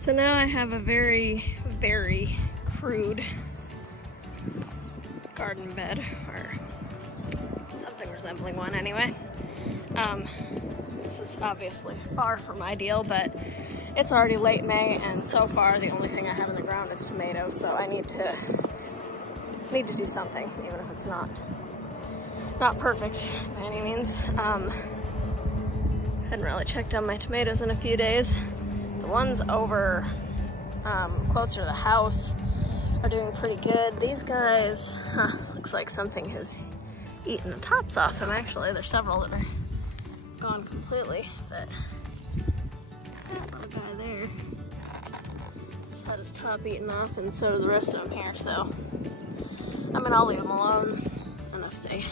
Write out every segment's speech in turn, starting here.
So now I have a very, very crude garden bed, or something resembling one anyway. This is obviously far from ideal, but it's already late May, and so far the only thing I have in the ground is tomatoes, so I need to do something, even if it's not perfect by any means. Hadn't really checked on my tomatoes in a few days. The ones over closer to the house are doing pretty good. These guys, looks like something has eaten the tops off them actually. There's several that are gone completely, but a guy there just had his top eaten off, and so do the rest of them here, so I mean, I'll leave them alone, and if they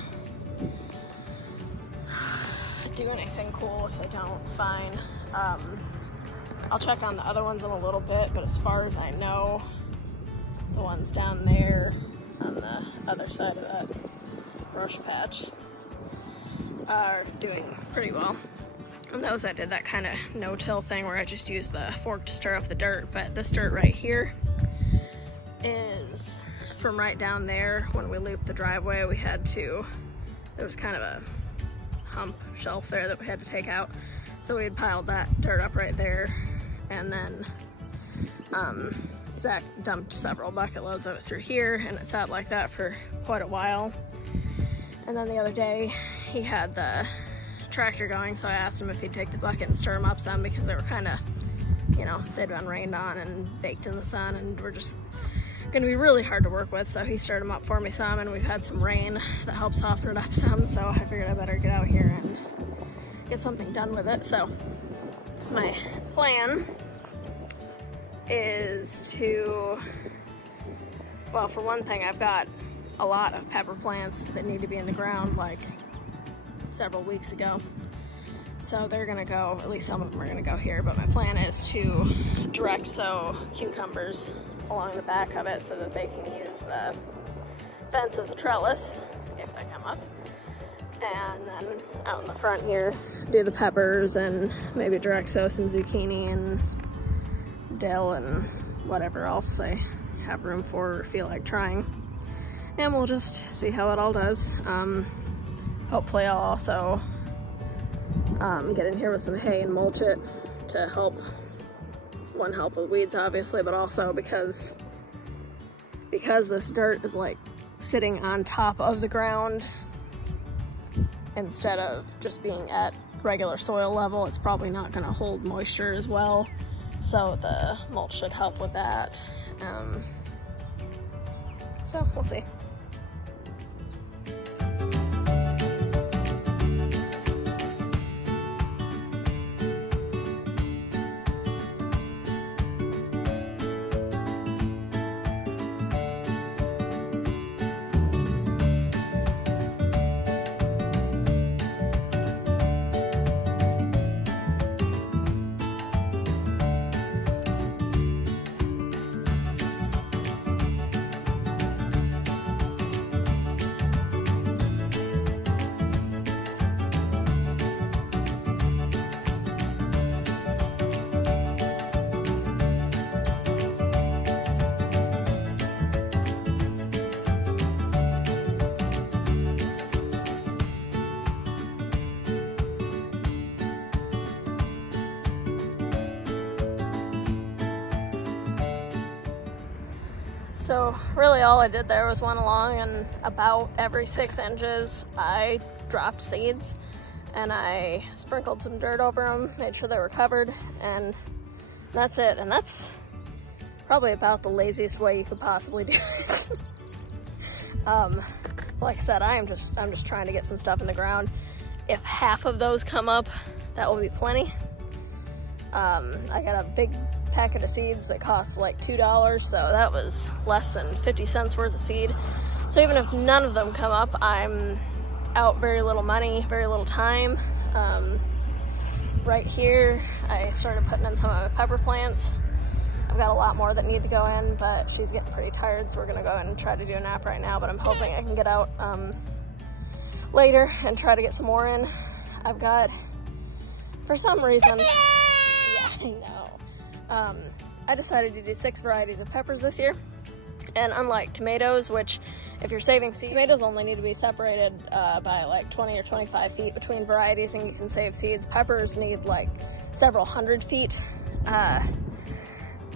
do anything cool, if they don't, fine. I'll check on the other ones in a little bit, but as far as I know, the ones down there on the other side of that brush patch are doing pretty well. And those I did that kind of no-till thing where I just used the fork to stir up the dirt, but this dirt right here is from right down there. When we looped the driveway, there was kind of a hump shelf there that we had to take out. So we had piled that dirt up right there, and then Zach dumped several bucket loads of it through here, and it sat like that for quite a while. And then the other day he had the tractor going, so I asked him if he'd take the bucket and stir them up some, because they were kind of, you know, they'd been rained on and baked in the sun and were just gonna be really hard to work with. So he stirred them up for me some, and we've had some rain that helped soften it up some, so I figured I better get out here and get something done with it. So my plan is to, well, for one thing, I've got a lot of pepper plants that need to be in the ground like several weeks ago, so they're gonna go, at least some of them are gonna go here, but my plan is to direct sow cucumbers along the back of it so that they can use the fence as a trellis if they come up, and then out in the front here do the peppers and maybe direct sow some zucchini and dill and whatever else I have room for or feel like trying, and we'll just see how it all does. Hopefully I'll also get in here with some hay and mulch it to help with weeds obviously, but also because this dirt is like sitting on top of the ground instead of just being at regular soil level, it's probably not going to hold moisture as well, so the mulch should help with that. So we'll see. So really all I did there was went along, and about every 6 inches I dropped seeds, and I sprinkled some dirt over them, made sure they were covered, and that's it. And that's probably about the laziest way you could possibly do it. Like I said, I'm just trying to get some stuff in the ground. If half of those come up, that will be plenty. I got a big packet of seeds that cost like $2, so that was less than 50 cents worth of seed. So even if none of them come up, I'm out very little money, very little time. Right here, I started putting in some of my pepper plants. I've got a lot more that need to go in, but she's getting pretty tired, so we're gonna go in and try to do a nap right now, but I'm hoping I can get out later and try to get some more in. I've got, for some reason, yeah, I know. I decided to do 6 varieties of peppers this year. And unlike tomatoes, which if you're saving seeds, tomatoes only need to be separated by like 20 or 25 feet between varieties and you can save seeds. Peppers need like several hundred feet.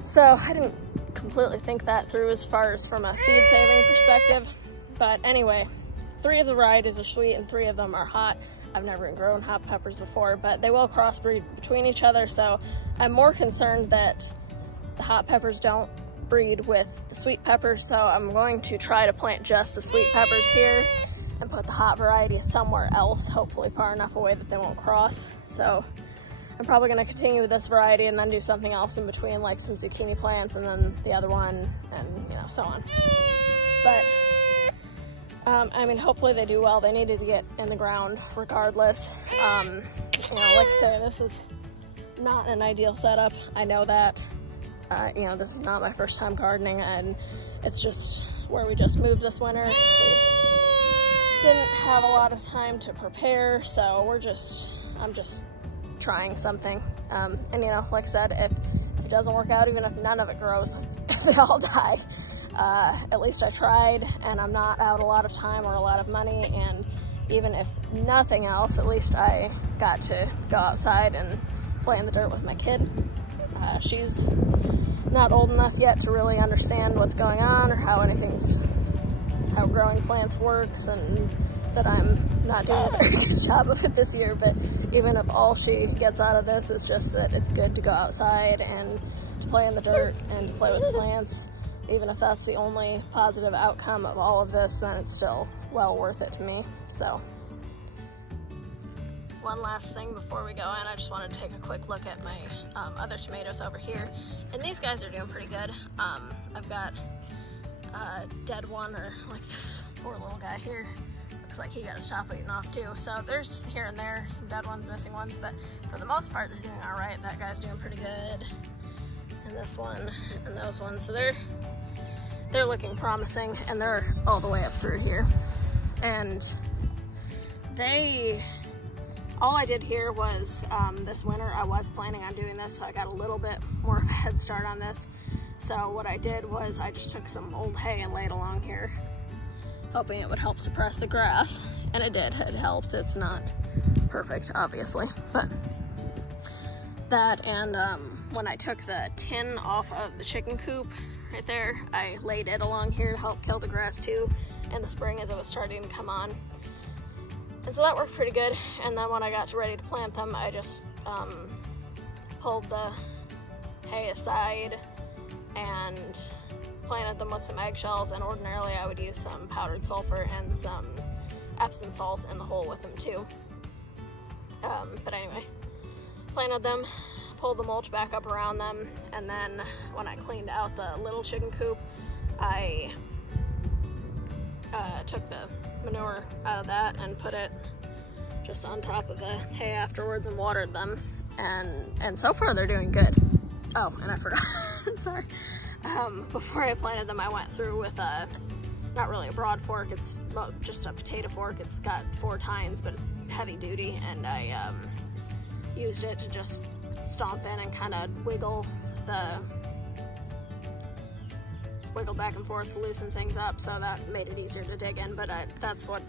So I didn't completely think that through as far as from a seed saving perspective. But anyway, 3 of the varieties are sweet and 3 of them are hot. I've never grown hot peppers before, but they will crossbreed between each other. So I'm more concerned that the hot peppers don't breed with the sweet peppers. So I'm going to try to plant just the sweet peppers here and put the hot variety somewhere else, hopefully far enough away that they won't cross. So I'm probably going to continue with this variety and then do something else in between, like some zucchini plants and then the other one, and you know, so on. But I mean, hopefully they do well. They needed to get in the ground regardless. You know, like I say, this is not an ideal setup. I know that. You know, this is not my first time gardening, and it's just where we just moved this winter. We didn't have a lot of time to prepare, so I'm just trying something. And you know, like I said, if it doesn't work out, even if none of it grows, if they all die, at least I tried, and I'm not out a lot of time or a lot of money, and even if nothing else, at least I got to go outside and play in the dirt with my kid. She's not old enough yet to really understand what's going on or how growing plants works, and that I'm not doing a very good job of it this year. But even if all she gets out of this is just that it's good to go outside and to play in the dirt and to play with plants, even if that's the only positive outcome of all of this, then it's still well worth it to me. So one last thing before we go in, I just wanted to take a quick look at my other tomatoes over here, and these guys are doing pretty good. I've got a dead one, or like this poor little guy here. Looks like he got his top eaten off too. So there's here and there some dead ones, missing ones, but for the most part they're doing all right. That guy's doing pretty good, and this one and those ones. So they're looking promising, and they're all the way up through here. And all I did here was this winter I was planning on doing this, so I got a little bit more of a head start on this. So what I did was I just took some old hay and laid along here, hoping it would help suppress the grass, and it did. It helps. It's not perfect, obviously, but that, and when I took the tin off of the chicken coop right there, I laid it along here to help kill the grass too in the spring as it was starting to come on. And so that worked pretty good. And then when I got ready to plant them, I just pulled the hay aside and planted them with some eggshells, and ordinarily I would use some powdered sulfur and some Epsom salts in the hole with them too. But anyway, planted them, pulled the mulch back up around them, and then when I cleaned out the little chicken coop, I took the manure out of that and put it just on top of the hay afterwards and watered them, and so far they're doing good. Oh, and I forgot, sorry. Before I planted them, I went through with not really a broad fork, it's just a potato fork. It's got 4 tines, but it's heavy duty, and I used it to just stomp in and kind of wiggle back and forth to loosen things up, so that made it easier to dig in. But that's what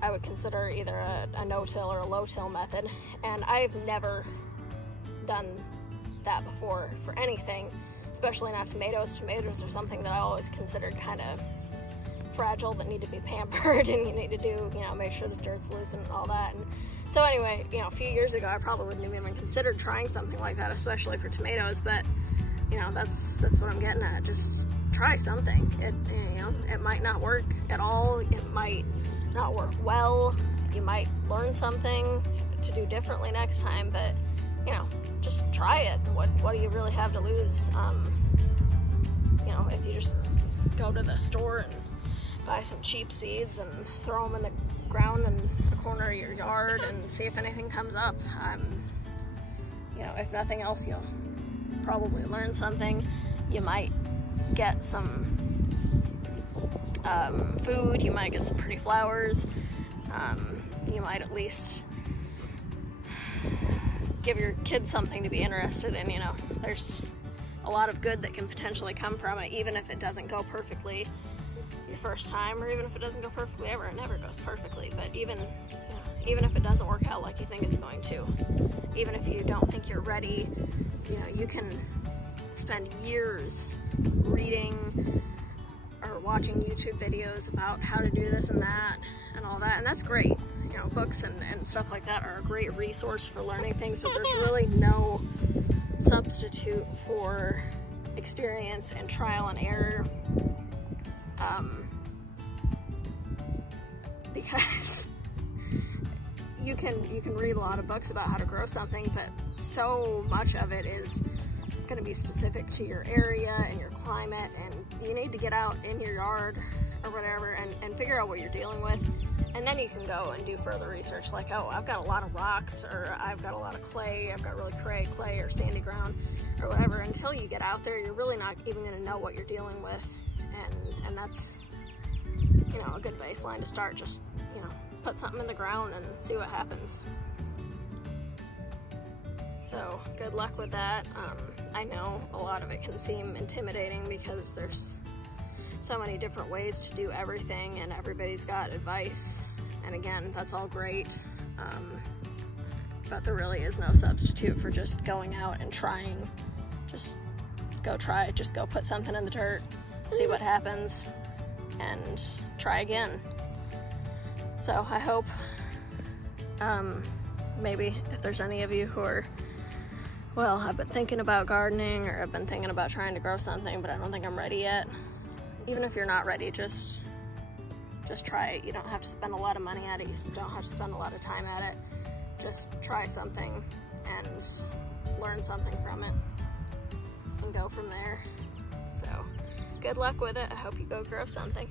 I would consider either a no-till or a low-till method, and I've never done that before for anything, especially not tomatoes. Tomatoes are something that I always considered kind of fragile, that need to be pampered, and you need to do, you know, make sure the dirt's loose and all that. And so anyway, you know, a few years ago I probably wouldn't have even considered trying something like that, especially for tomatoes. But you know, that's what I'm getting at. Just try something. You know, it might not work at all. It might not work well. You might learn something to do differently next time, but you know, just try it. What do you really have to lose? You know, if you just go to the store and buy some cheap seeds and throw them in the ground in a corner of your yard and see if anything comes up. You know, if nothing else, you'll probably learn something. You might get some food, you might get some pretty flowers, you might at least give your kids something to be interested in. You know, there's a lot of good that can potentially come from it, even if it doesn't go perfectly your first time, or even if it doesn't go perfectly ever. It never goes perfectly, but even if it doesn't work out like you think it's going to, even if you don't think you're ready, you can spend years reading or watching YouTube videos about how to do this and that and all that, and that's great. Books and stuff like that are a great resource for learning things, but there's really no substitute for experience and trial and error, because you can read a lot of books about how to grow something, but so much of it is going to be specific to your area and your climate, and you need to get out in your yard or whatever and figure out what you're dealing with. And then you can go and do further research, like, oh, I've got a lot of rocks, or I've got a lot of clay, I've got really clay or sandy ground, or whatever. Until you get out there, you're really not even going to know what you're dealing with, and that's, a good baseline to start. Just, put something in the ground and see what happens. So, good luck with that. I know a lot of it can seem intimidating because there's so many different ways to do everything, and everybody's got advice, and again, that's all great, but there really is no substitute for just going out and trying. Just go try, just go put something in the dirt, see what happens, and try again. So I hope, maybe if there's any of you who are, well, I've been thinking about gardening, or I've been thinking about trying to grow something, but I don't think I'm ready yet. Even if you're not ready, just try it. You don't have to spend a lot of money at it. You don't have to spend a lot of time at it. Just try something and learn something from it and go from there. So good luck with it. I hope you go grow something.